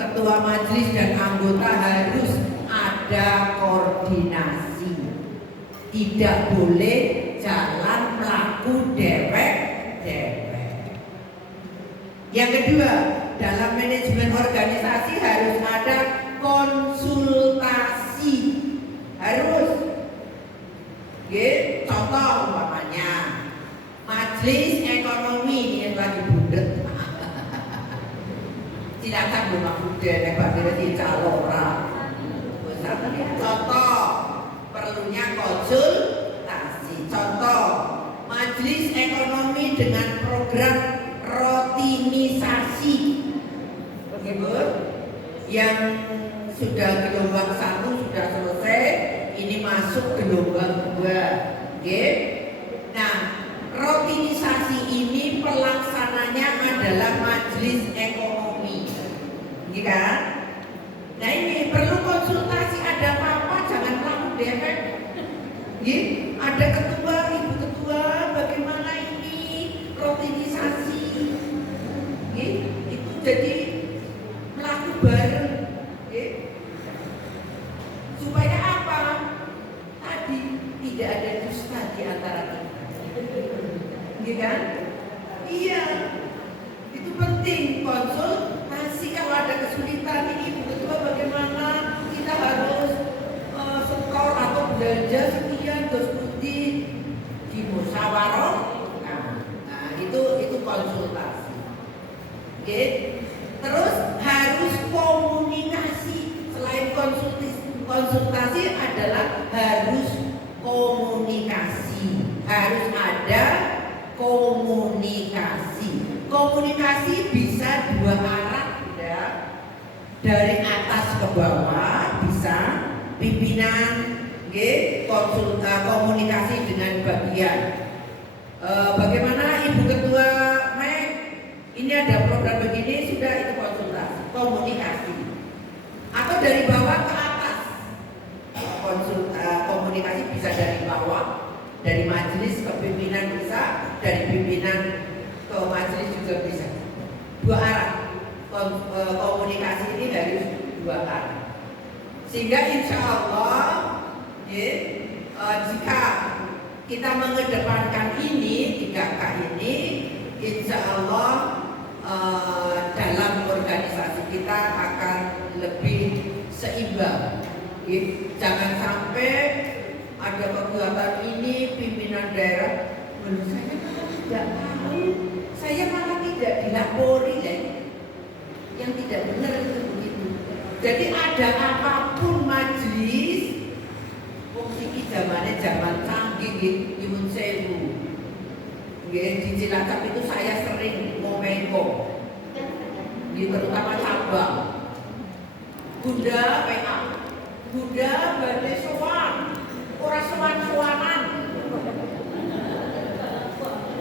ketua majelis dan anggota harus ada koordinasi. Tidak boleh jalan melaku dewek-dewek. Yang kedua, dalam manajemen organisasi harus ada konsultasi. Harus. Contoh umpamanya majelis ekonomi ini yang lagi bundet. Silakan belum aku deh, bakal di calora. Contoh perlunya konsultasi. Contoh majelis ekonomi dengan program rotinisasi. Yang sudah gelombang 1 sudah selesai, ini masuk gelombang 2. Nah, rotinisasi ini pelaksananya adalah majelis ekonomi. Kan? Nah, ini perlu konsultasi, ada apa-apa jangan langsung dewek. Ada ketua, ibu ketua, bagaimana ini rotinisasi? Itu jadi melaku bareng. Supaya apa? Tadi tidak ada dusta di antara kita. Kan? Iya. Itu penting, konsultasi. Kalau ada kesulitan ini ibu ketua bagaimana kita harus setor atau belanja sekian terus di musyawarah. Nah, itu konsultasi. Terus harus komunikasi. Selain konsultasi adalah harus komunikasi. Harus ada komunikasi. Komunikasi bisa 2 arah, ya. Dari atas ke bawah bisa pimpinan, komunikasi dengan bagian. Bagaimana ibu ketua Mek? Ini ada program begini, sudah, itu konsultasi, komunikasi. Atau dari bawah ke atas, komunikasi bisa dari bawah, dari majelis ke pimpinan bisa, dari pimpinan ke majelis juga bisa. 2 arah. Komunikasi ini harus 2 arah. Sehingga insya Allah jika kita mengedepankan ini 3K ini, insya Allah dalam organisasi kita akan lebih seimbang. Jangan sampai ada kegiatan ini pimpinan daerah menurut saya tidak tahu, saya malah tidak dilapori yang tidak benar itu begitu. Jadi ada apapun majelis, fungsi zamannya zaman canggih, nyuwun sewu. Di Cilacap itu saya sering ngomeko, terutama cabang. Bunda PA, Bunda badai sowan, ora sowan-sowanan.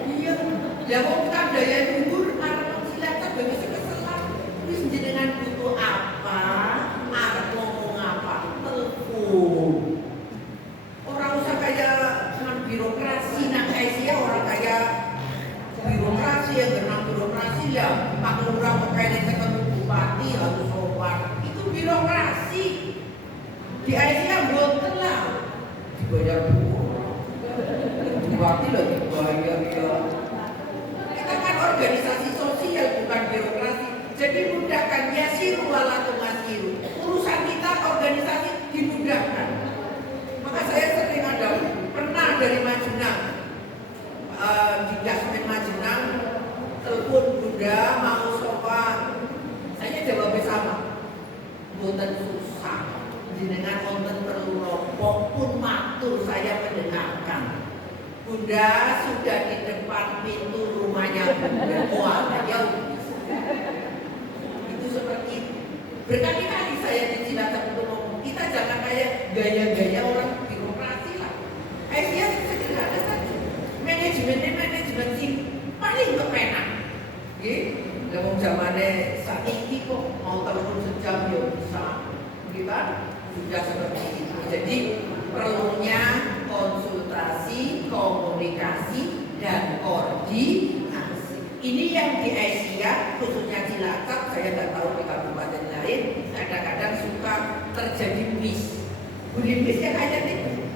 Iya, ya kok kita daya gugur arep Cilacap bagi keselan. Wis jenengan butuh apa? Arep ngomong apa? Telepon. Orang usah kayak birokrasi nak Asia, orang kayak birokrasi yang bernama birokrasi lah. Pak Lurah pokoknya ketemu bupati lalu sowan. Itu birokrasi. Di Asia boten lah. Dibayar bupati lah dibayar ya. Kita kan organisasi sosial bukan birokrasi. Jadi mudahkan yasiru wala tumasiru. Urusan kita organisasi dimudahkan. Maka saya sering pernah dari Majenang, di Jasmin Majenang, telepon Bunda mau sowan. Saya jawab sama, boten susah. Jenengan wonten perlu nopo pun matur saya mendengarkan. Bunda sudah di depan pintu rumahnya Bunda. Wah, ya itu seperti itu. Berkali-kali saya di Cilacap untuk ngomong, kita jangan kayak gaya-gaya orang birokrasi lah. Asia sederhana saja. Manajemen sih paling kepenak. Ngomong zamannya saat ini kok mau telepon sejam ya bisa, gitu. Sudah seperti itu. Jadi perlunya konsultasi, komunikasi, dan koordinasi. Ini yang di Asia, khususnya Cilacap, saya nggak tahu di kabupaten lain, terjadi miss. Bullying missnya kayak gitu.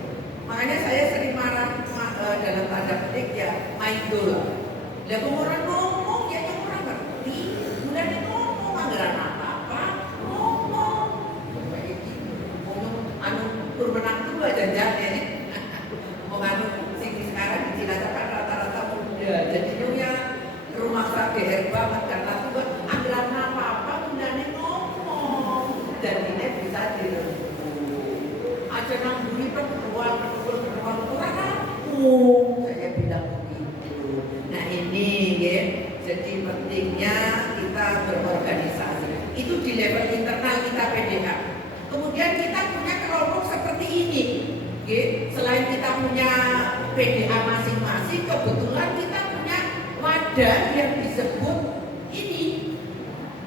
Makanya saya sering marah dalam tanda petik ya idol. Lah orang ngomong ya yang orang ngerti, udah ngomong anggaran apa ngomong kayak gitu. Ngomong anu bermenang tua jangan ya. Ngomong anu sing sekarang di Cilacap kan rata-rata muda. Jadi ya rumah KGR banget karena tuh anggaran apa udah ngomong dan ini bisa dirembuk. Aja nang buri perempuan saya bilang begitu. Nah ini ya, jadi pentingnya kita berorganisasi. Itu di level internal kita PDA. Kemudian kita punya kelompok seperti ini. Ya, selain kita punya PDA masing-masing, kebetulan kita punya wadah yang disebut ini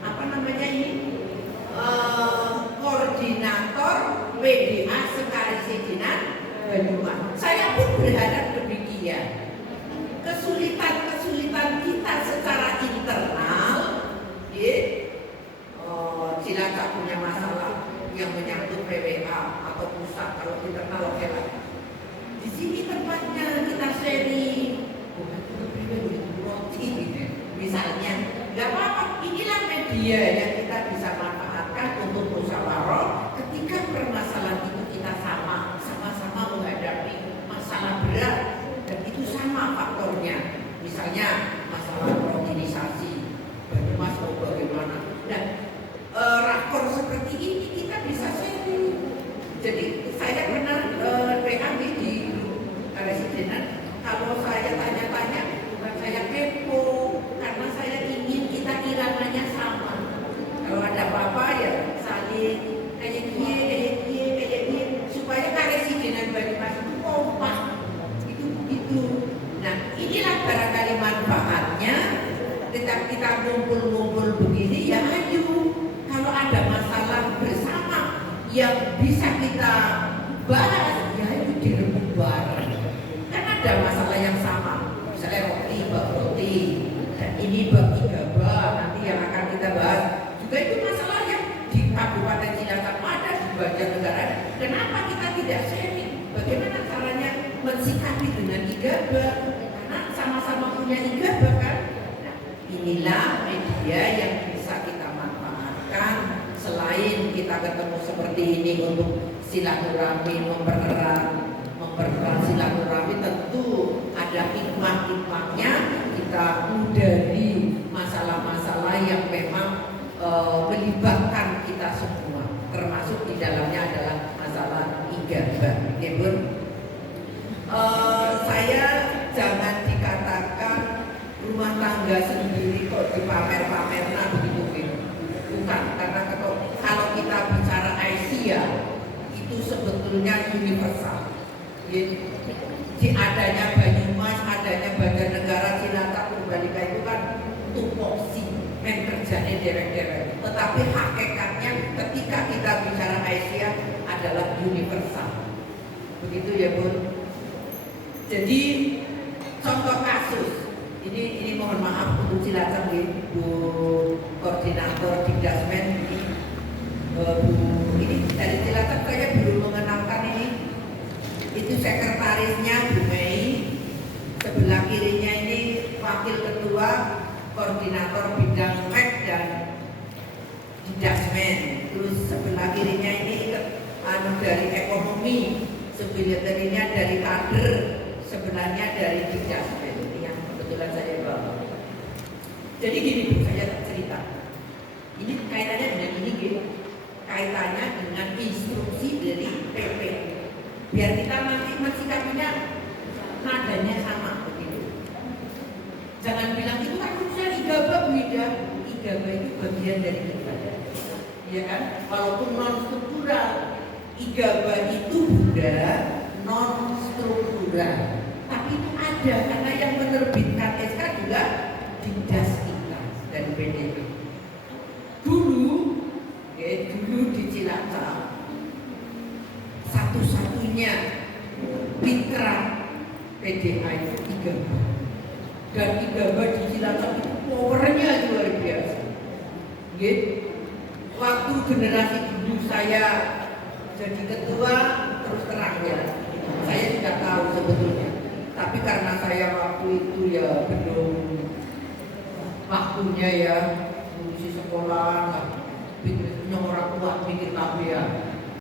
apa namanya ini koordinator PDA Sekali Sidinan Banyumas. Saya pun berharap demikian. Kesulitan kita secara internal, Cilacap punya masalah yang menyangkut PWA atau pusat kalau internal oke lah. Di sini tempatnya kita sharing, misalnya, nggak apa-apa. Inilah media yang kita bisa manfaatkan untuk musyawarah ketika permasalahan itu kita sama-sama menghadapi masalah berat dan itu sama faktornya. Misalnya masalah organisasi, Banyumas mau bagaimana. Dan rakor seperti ini kita bisa sharing. Jadi saya pernah PA di Karesidenan, kalau saya tanya-tanya bukan saya kepo, karena saya ingin kita iramanya sama. Kalau ada apa-apa ya saling kayak gini, supaya Karesidenan Banyumas itu kompak. Itu begitu. Nah inilah barangkali manfaatnya. Kita ngumpul-ngumpul begini ya ayo. Kalau ada masalah bersama yang bisa kita bahas ya itu dirembuk bareng. Kan ada masalah yang sama. Misalnya roti, dan ini bab igaba nanti yang akan kita bahas. Juga itu masalah yang di Kabupaten Cilacap ada, di Banjarnegara ada. Kenapa kita tidak sharing? Bagaimana caranya mensikapi dengan igaba? Karena sama-sama punya igaba kan. Nah, inilah media yang bisa kita manfaatkan. Selain kita ketemu seperti ini untuk silaturahmi, mempererat silaturahmi, tentu ada hikmah-hikmahnya. Kita hindari masalah-masalah yang memang melibatkan kita semua, termasuk di dalamnya adalah masalah igaba. Ya, Bun? Saya jangan dikatakan rumah tangga sendiri kok dipamer-pamerna begitu. Bukan, karena kalau kita bicara Asia itu sebetulnya universal. Di adanya Banyumas, adanya Banjarnegara, Cilacap, Purbalingga itu kan tupoksi men kerjanya derek-derek. Tetapi hakikatnya ketika kita bicara Asia adalah universal. Begitu ya Bun. Jadi contoh kasus. Ini mohon maaf untuk Cilacap Bu Koordinator Dikdasmen ini dari Cilacap saya belum mengenalkan ini. Itu sekretarisnya Bu Mei, sebelah kirinya ini wakil ketua koordinator bidang MEK dan Dikdasmen. Terus sebelah kirinya ini dari ekonomi, sebelahnya dari kader, sebelahnya dari Dikdasmen. Saya bawa. Jadi gini Bu, saya cerita. Ini kaitannya dengan ini gitu. Kaitannya dengan instruksi dari PP. Biar kita nanti mensikapinya nadanya sama begitu. Jangan bilang itu kan urusan igaba Bu Ida. Igaba itu bagian dari ibadah. Ya kan? Walaupun non struktural, igaba itu Bunda non struktural. Tapi itu ada karena yang menerbitkan SK juga Dikdas kita dan PDB. Dulu di Cilacap satu-satunya mitra PDA itu igaba. Dan igaba di Cilacap itu powernya luar biasa. Waktu generasi dulu saya Jadi ketua terus terang ya, saya sudah tahu sebetulnya. Tapi karena saya waktu itu ya belum waktunya ya, ngurusi sekolah, punya orang tua mikir tapi ya